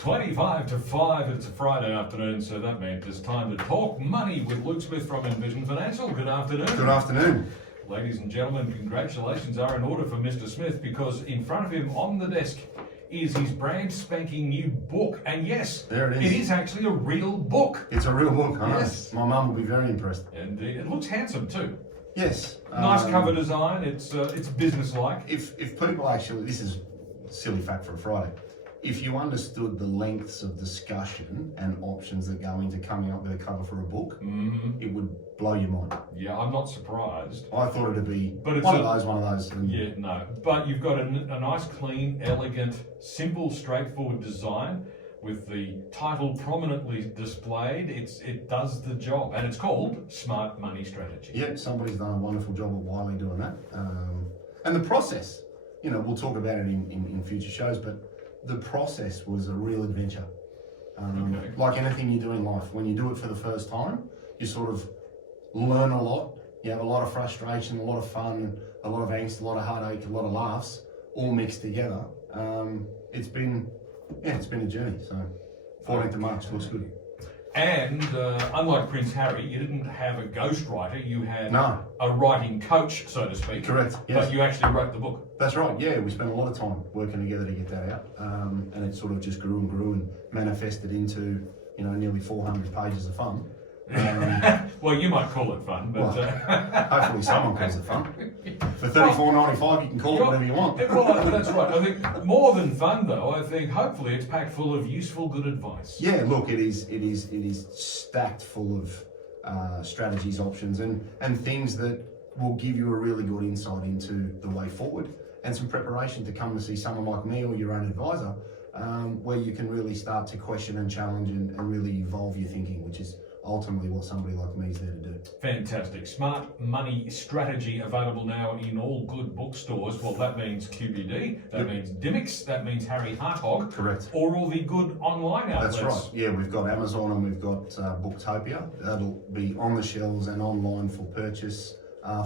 25 to 5, it's a Friday afternoon, so that means it's time to talk money with Luke Smith from Envision Financial. Good afternoon. Good afternoon. Ladies and gentlemen, congratulations are in order for Mr. Smith, because in front of him on the desk is his brand spanking new book. And yes, there it is. It is actually a real book. It's a real book, huh? Yes. My mum will be very impressed. And it looks handsome too. Yes. Nice cover design, it's business-like. If people actually, this is a silly fact for a Friday, if you understood the lengths of discussion and options that go into coming up with a cover for a book, it would blow your mind. Yeah, I'm not surprised. I thought it'd be But it's one of those. Yeah, no. But you've got a nice, clean, elegant, simple, straightforward design with the title prominently displayed. It does the job, and it's called Smart Money Strategy. Yeah, somebody's done a wonderful job at Wiley doing that. And the process, we'll talk about it in future shows, but the process was a real adventure. Okay. Like anything you do in life, when you do it for the first time, you sort of learn a lot. You have a lot of frustration, a lot of fun, a lot of angst, a lot of heartache, a lot of laughs, all mixed together. It's been a journey. So 14th of March looks good. And unlike Prince Harry, you didn't have a ghostwriter. You had a writing coach, so to speak. Correct. Yes. But you actually wrote the book. That's right. Yeah, we spent a lot of time working together to get that out, and it sort of just grew and manifested into nearly 400 pages of fun. Well, you might call it fun, but hopefully someone calls it fun. For $34.95, you can call it whatever you want. Well, that's right. I think more than fun, though. I think hopefully it's packed full of useful, good advice. Yeah, look, it is stacked full of strategies, options, and things that will give you a really good insight into the way forward, and some preparation to come to see someone like me or your own advisor, where you can really start to question and challenge and really evolve your thinking, which is ultimately what somebody like me is there to do. Fantastic. Smart Money Strategy available now in all good bookstores. Well, that means QBD, that means Dimmicks, that means Harry Hartog. Correct. Or all the good online outlets. That's right. Yeah, we've got Amazon and we've got Booktopia. That'll be on the shelves and online for purchase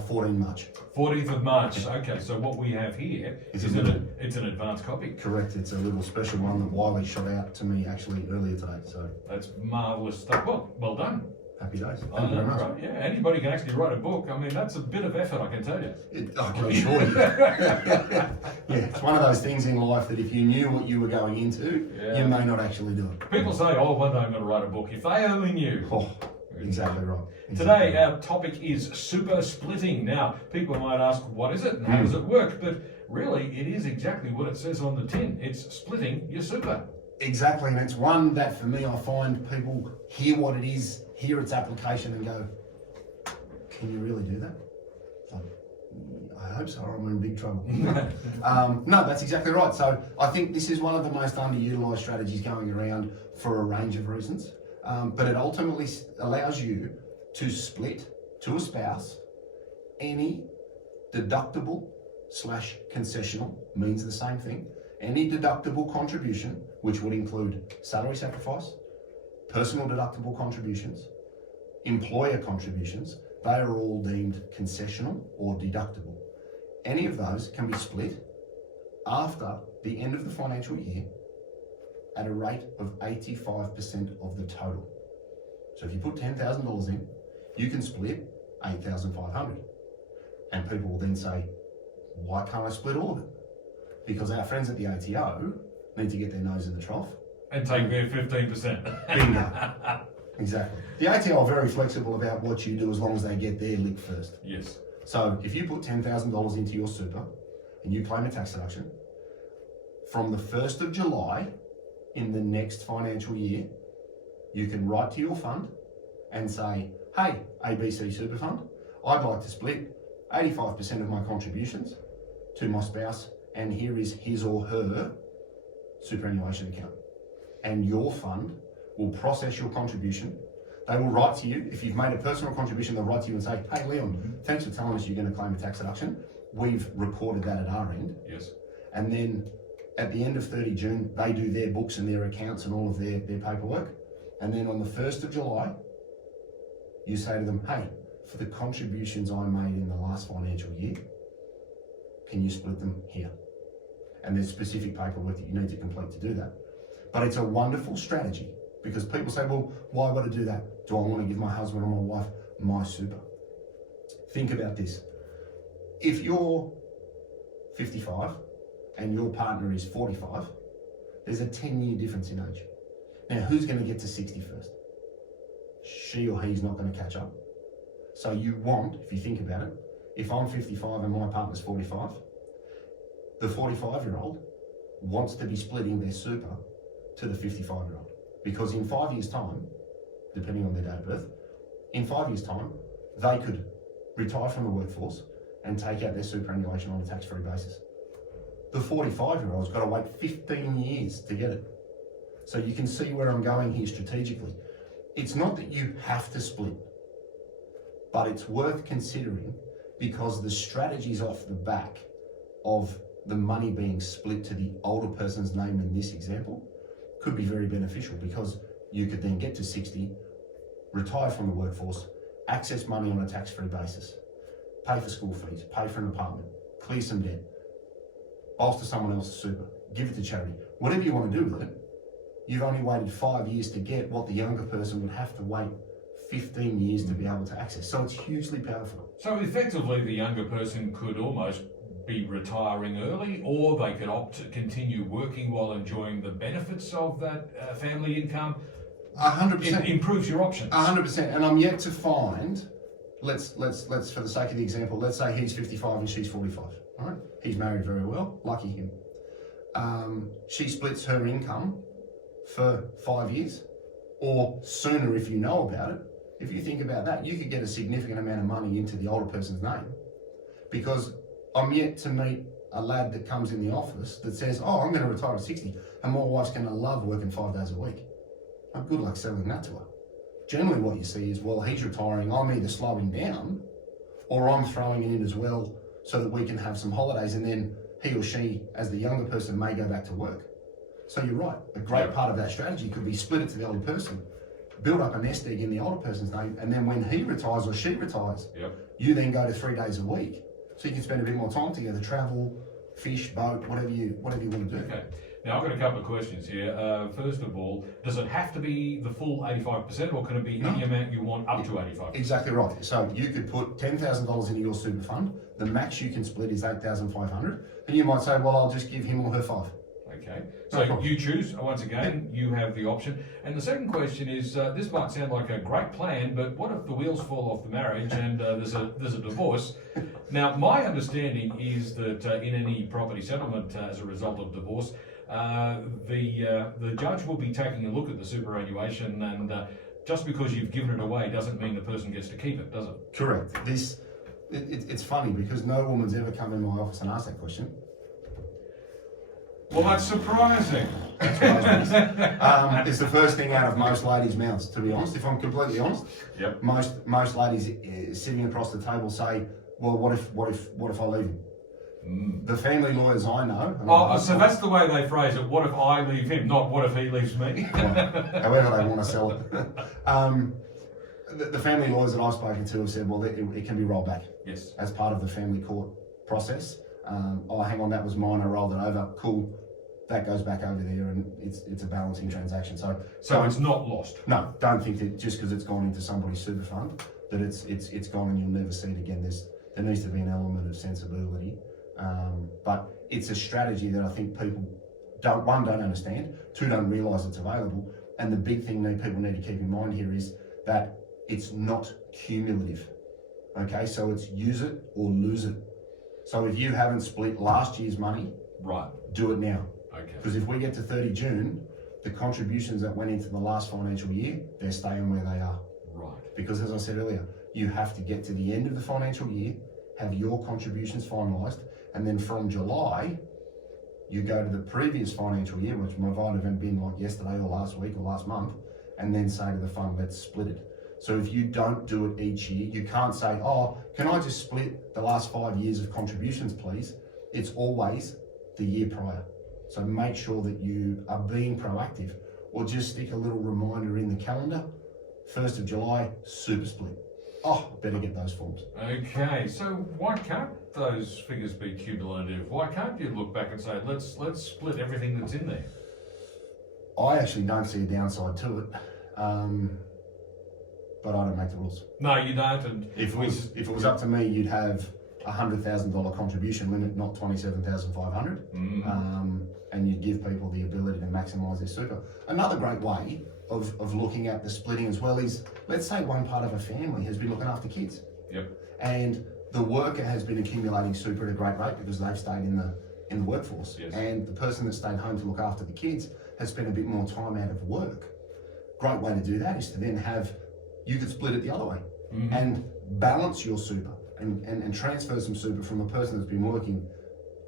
14 March. 14th of March. Okay, so what we have here it's an advanced copy. Correct. It's a little special one that Wiley shot out to me actually earlier today. So that's marvellous stuff. Well done. Happy days. Thank you very much. Right, yeah, anybody can actually write a book. I mean, that's a bit of effort, I can tell you. I can assure you. Yeah, it's one of those things in life that if you knew what you were going into, you may not actually do it. People say, one day I'm going to write a book. If they only knew. Oh, exactly right. Today, our topic is super splitting. Now, people might ask, what is it and how does it work? But really, it is exactly what it says on the tin. It's splitting your super. Exactly, and it's one that for me, I find people hear what it is, hear its application and go, can you really do that? I hope so, or I'm in big trouble. No, that's exactly right. So I think this is one of the most underutilized strategies going around for a range of reasons. But it ultimately allows you to split to a spouse any deductible / concessional, means the same thing, any deductible contribution, which would include salary sacrifice, personal deductible contributions, employer contributions. They are all deemed concessional or deductible. Any of those can be split after the end of the financial year at a rate of 85% of the total. So if you put $10,000 in, you can split $8,500. And people will then say, why can't I split all of it? Because our friends at the ATO need to get their nose in the trough. And take their 15%. Bingo. Exactly. The ATO are very flexible about what you do as long as they get their lick first. Yes. So if you put $10,000 into your super and you claim a tax deduction, from the 1st of July in the next financial year, you can write to your fund and say, hey, ABC Super Fund, I'd like to split 85% of my contributions to my spouse, and here is his or her superannuation account. And your fund will process your contribution. They will write to you. If you've made a personal contribution, they'll write to you and say, hey, Leon, thanks for telling us you're going to claim a tax deduction. We've recorded that at our end. Yes. And then at the end of 30 June, they do their books and their accounts and all of their paperwork. And then on the 1st of July, you say to them, hey, for the contributions I made in the last financial year, can you split them here? And there's specific paperwork that you need to complete to do that. But it's a wonderful strategy because people say, well, why would I do that? Do I want to give my husband or my wife my super? Think about this. If you're 55 and your partner is 45, there's a 10-year difference in age. Now, who's going to get to 60 first? She or he's not going to catch up. So you want, if you think about it, if I'm 55 and my partner's 45, the 45-year-old wants to be splitting their super to the 55-year-old. Because in 5 years' time, depending on their date of birth, in 5 years' time, they could retire from the workforce and take out their superannuation on a tax-free basis. The 45-year-old's got to wait 15 years to get it. So you can see where I'm going here strategically. It's not that you have to split, but it's worth considering because the strategies off the back of the money being split to the older person's name in this example could be very beneficial because you could then get to 60, retire from the workforce, access money on a tax-free basis, pay for school fees, pay for an apartment, clear some debt, bolster someone else's super, give it to charity, whatever you want to do with it. You've only waited 5 years to get what the younger person would have to wait 15 years to be able to access. So it's hugely powerful. So effectively the younger person could almost be retiring early, or they could opt to continue working while enjoying the benefits of that family income. 100%. It improves your options. 100%. And I'm yet to find, let's for the sake of the example, let's say he's 55 and she's 45. All right? He's married very well, lucky him. She splits her income for 5 years, or sooner if you know about it. If you think about that, you could get a significant amount of money into the older person's name. Because I'm yet to meet a lad that comes in the office that says, oh, I'm going to retire at 60 and my wife's going to love working 5 days a week. Well, good luck selling that to her. Generally what you see is, well, he's retiring, I'm either slowing down or I'm throwing it in as well so that we can have some holidays, and then he or she, as the younger person, may go back to work. So you're right, a great part of that strategy could be split it to the older person, build up a nest egg in the older person's name, and then when he retires or she retires, you then go to 3 days a week. So you can spend a bit more time together, travel, fish, boat, whatever you want to do. Okay. Now I've got a couple of questions here. First of all, does it have to be the full 85% or can it be any amount you want up to 85%? Exactly right. So you could put $10,000 into your super fund. The max you can split is $8,500. And you might say, well, I'll just give him or her 5. Okay, so you choose, once again, you have the option. And the second question is, this might sound like a great plan, but what if the wheels fall off the marriage and there's a divorce? Now, my understanding is that in any property settlement as a result of divorce, the judge will be taking a look at the superannuation, and just because you've given it away doesn't mean the person gets to keep it, does it? Correct. It's funny because no woman's ever come in my office and asked that question. Well, that's surprising. It's the first thing out of most ladies' mouths, to be honest. If I'm completely honest, most ladies sitting across the table say, "Well, what if I leave him?" The family lawyers I know. So that's the way they phrase it. What if I leave him? Not what if he leaves me? However they want to sell it. The family lawyers that I've spoken to have said, well, it can be rolled back. Yes. As part of the family court process. Oh, hang on, that was mine, I rolled it over. Cool. That goes back over there, and it's a balancing transaction. So it's not lost. No, don't think that just because it's gone into somebody's super fund that it's gone and you'll never see it again. There needs to be an element of sensibility, but it's a strategy that I think people don't understand, 2 don't realise it's available, and the big thing that people need to keep in mind here is that it's not cumulative. Okay, so it's use it or lose it. So if you haven't split last year's money, right, do it now. Okay. Because if we get to 30 June, the contributions that went into the last financial year, they're staying where they are. Right. Because as I said earlier, you have to get to the end of the financial year, have your contributions finalised, and then from July, you go to the previous financial year, which might have been like yesterday or last week or last month, and then say to the fund, let's split it. So if you don't do it each year, you can't say, oh, can I just split the last 5 years of contributions, please? It's always the year prior. So make sure that you are being proactive, or just stick a little reminder in the calendar, 1st of July, super split. Oh, better get those forms. Okay, so why can't those figures be cumulative? Why can't you look back and say, let's split everything that's in there? I actually don't see a downside to it, but I don't make the rules. No, you don't. And If it was up to me, you'd have $100,000 contribution limit, not $27,500, and you'd give people the ability to maximise their super. Another great way of looking at the splitting as well is, let's say one part of a family has been looking after kids. Yep. And the worker has been accumulating super at a great rate because they've stayed in the workforce. Yes. And the person that stayed home to look after the kids has spent a bit more time out of work. Great way to do that is to then you could split it the other way and balance your super and transfer some super from a person that's been working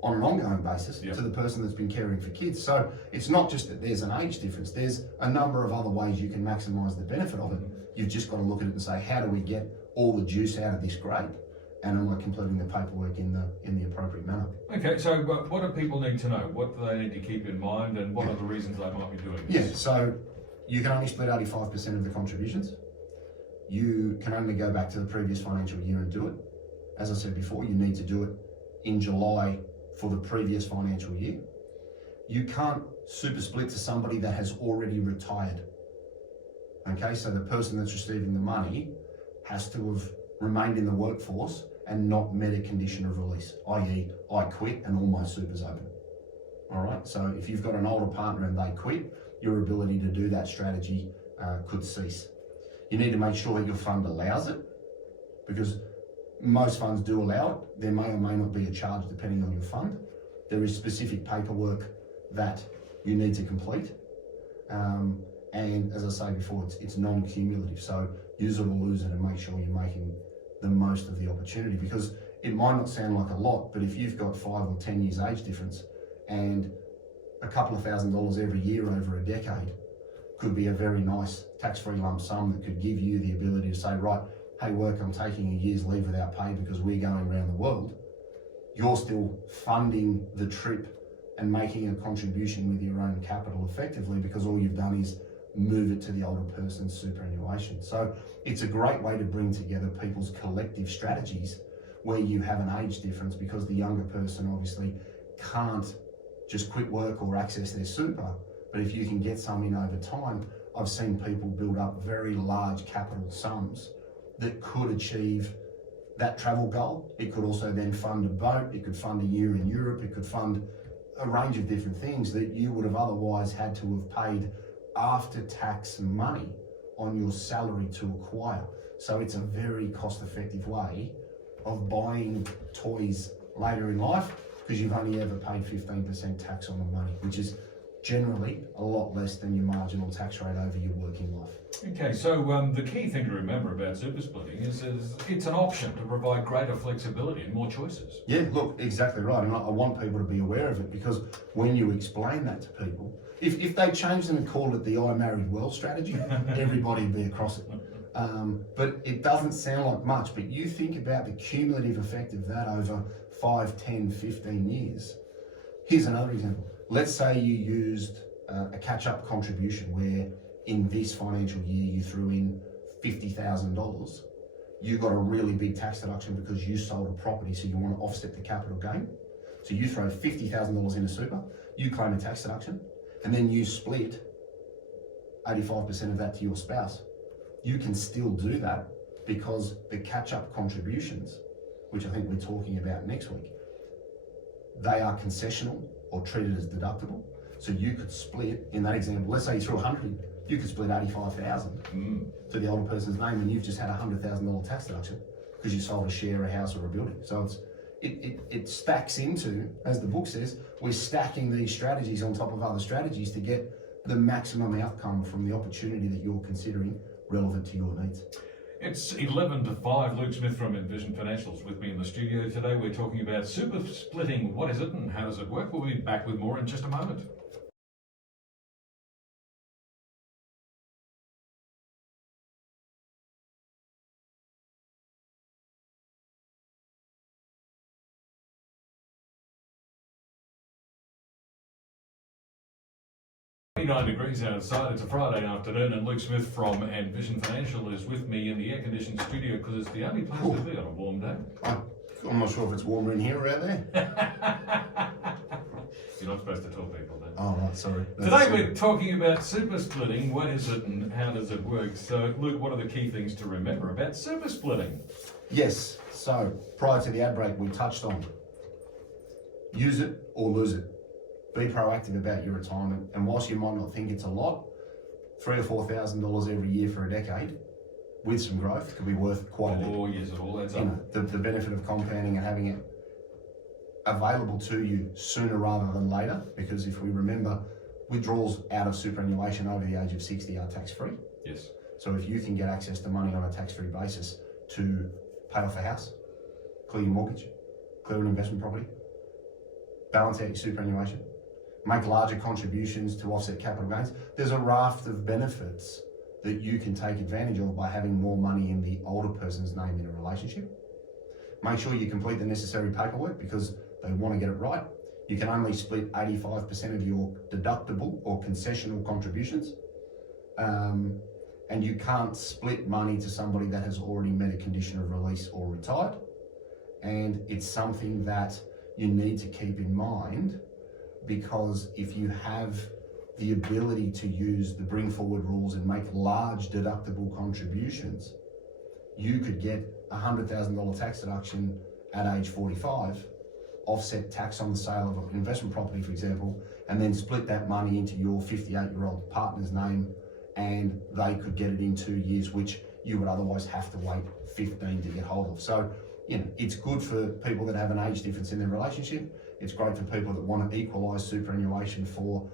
on an ongoing basis to the person that's been caring for kids. So it's not just that there's an age difference, there's a number of other ways you can maximise the benefit of it. You've just got to look at it and say, how do we get all the juice out of this grape? And am I completing the paperwork in the appropriate manner? Okay, so what do people need to know? What do they need to keep in mind, and what are the reasons they might be doing this? Yeah, so you can only split 85% of the contributions. You can only go back to the previous financial year and do it. As I said before, you need to do it in July for the previous financial year. You can't super split to somebody that has already retired. Okay, so the person that's receiving the money has to have remained in the workforce and not met a condition of release, i.e. I quit and all my super's open. All right, so if you've got an older partner and they quit, your ability to do that strategy could cease. You need to make sure that your fund allows it, because most funds do allow it. There may or may not be a charge depending on your fund. There is specific paperwork that you need to complete. And as I say before, it's non-cumulative. So use it or lose it and make sure you're making the most of the opportunity, because it might not sound like a lot, but if you've got 5 or 10 years age difference and a couple of $1,000s every year over a decade could be a very nice tax-free lump sum that could give you the ability to say, right, hey work, I'm taking a year's leave without pay because we're going around the world. You're still funding the trip and making a contribution with your own capital effectively, because all you've done is move it to the older person's superannuation. So it's a great way to bring together people's collective strategies where you have an age difference, because the younger person obviously can't just quit work or access their super. But if you can get some in over time, I've seen people build up very large capital sums that could achieve that travel goal. It could also then fund a boat, it could fund a year in Europe, it could fund a range of different things that you would have otherwise had to have paid after tax money on your salary to acquire. So it's a very cost effective way of buying toys later in life, because you've only ever paid 15% tax on the money, which is generally a lot less than your marginal tax rate over your working life. Okay, so the key thing to remember about super splitting is it's an option to provide greater flexibility and more choices. Yeah, look, exactly right. And I want people to be aware of it, because when you explain that to people, if they changed them and called it the I married well strategy, everybody would be across it. But it doesn't sound like much, but you think about the cumulative effect of that over 5, 10, 15 years. Here's another example. Let's say you used a catch-up contribution where in this financial year you threw in $50,000. You got a really big tax deduction because you sold a property, so you want to offset the capital gain. So you throw $50,000 into super, you claim a tax deduction, and then you split 85% of that to your spouse. You can still do that because the catch-up contributions, which I think we're talking about next week, they are concessional or treated as deductible. So you could split, in that example, let's say you threw 100 in, you could split 85,000 to the older person's name, and you've just had a $100,000 tax deduction because you sold a share, a house, or a building. So it stacks into, as the book says, we're stacking these strategies on top of other strategies to get the maximum outcome from the opportunity that you're considering relevant to your needs. It's 11 to 5. Luke Smith from Envision Financials with me in the studio today. We're talking about super splitting. What is it and how does it work? We'll be back with more in just a moment. Degrees outside. It's a Friday afternoon, and Luke Smith from Envision Financial is with me in the air-conditioned studio because it's the only place to be on a warm day. I'm not sure if it's warmer in here or out there. You're not supposed to tell people that. Oh, right, sorry. Today we're talking about super splitting. What is it and how does it work? So, Luke, what are the key things to remember about super splitting? Yes, so prior to the ad break, we touched on use it or lose it. Be proactive about your retirement. And whilst you might not think it's a lot, $3,000 or $4,000 every year for a decade with some growth could be worth quite a bit. Oh, yes, it all adds You up. know, the benefit of compounding and having it available to you sooner rather than later, because if we remember, withdrawals out of superannuation over the age of 60 are tax-free. Yes. So if you can get access to money on a tax-free basis to pay off a house, clear your mortgage, clear an investment property, balance out your superannuation, make larger contributions to offset capital gains, there's a raft of benefits that you can take advantage of by having more money in the older person's name in a relationship. Make sure you complete the necessary paperwork because they want to get it right. You can only split 85% of your deductible or concessional contributions. And you can't split money to somebody that has already met a condition of release or retired. And it's something that you need to keep in mind, because if you have the ability to use the bring forward rules and make large deductible contributions, you could get a $100,000 tax deduction at age 45, offset tax on the sale of an investment property, for example, and then split that money into your 58-year-old partner's name, and they could get it in 2 years, which you would otherwise have to wait 15 to get hold of. So, you know, it's good for people that have an age difference in their relationship. It's great for people that want to equalise superannuation for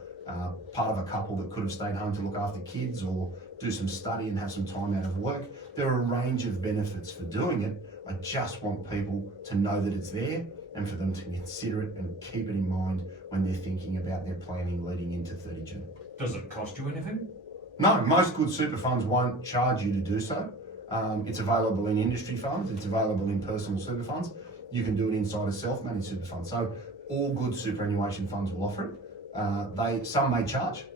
part of a couple that could have stayed home to look after kids or do some study and have some time out of work. There are a range of benefits for doing it. I just want people to know that it's there and for them to consider it and keep it in mind when they're thinking about their planning leading into 30 June. Does it cost you anything? No, most good super funds won't charge you to do so. It's available in industry funds, it's available in personal super funds. You can do it inside a self-managed super fund. So all good superannuation funds will offer it. Some may charge.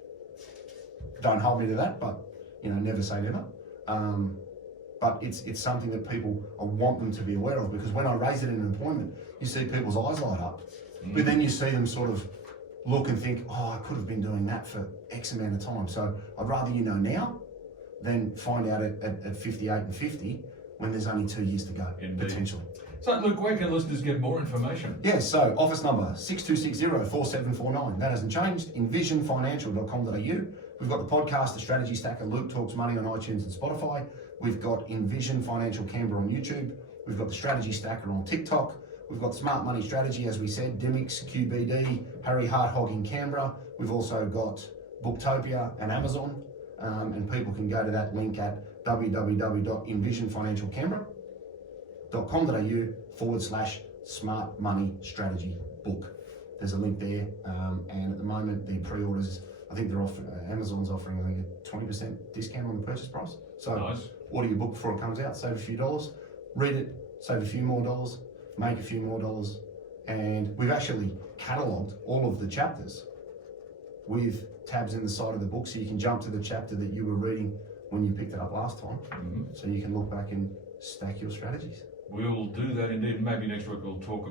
Don't hold me to that, but you know, never say never. But it's something that people, I want them to be aware of, because when I raise it in an appointment, you see people's eyes light up. But then you see them sort of look and think, oh, I could have been doing that for X amount of time. So I'd rather you know now than find out at 58 and 50 when there's only 2 years to go, Indeed. potentially. So, Luke, where can listeners get more information? Yes, so office number 6260-4749. That hasn't changed. Envisionfinancial.com.au. We've got the podcast, The Strategy Stacker, Luke Talks Money on iTunes and Spotify. We've got Envision Financial Canberra on YouTube. We've got the Strategy Stacker on TikTok. We've got Smart Money Strategy, as we said, Dimmicks, QBD, Harry Harthog in Canberra. We've also got Booktopia and Amazon. And people can go to that link at www.envisionfinancialcanberra.com.au/Smart Money Strategy book. There's a link there. And at the moment, the pre-orders, I think they're offering, Amazon's offering, I think, a 20% discount on the purchase price. So Nice. order your book before it comes out, save a few dollars, read it, save a few more dollars, make a few more dollars. And we've actually catalogued all of the chapters with tabs in the side of the book, so you can jump to the chapter that you were reading when you picked it up last time. So you can look back and stack your strategies. We'll do that indeed. Maybe next week we'll talk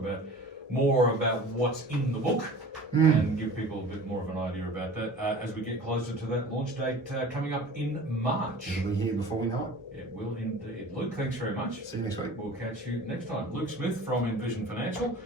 more about what's in the book and give people a bit more of an idea about that as we get closer to that launch date coming up in March. It'll be here before we know It will indeed. Luke, thanks very much. it. See you next week. We'll catch you next time. Luke Smith from Envision Financial.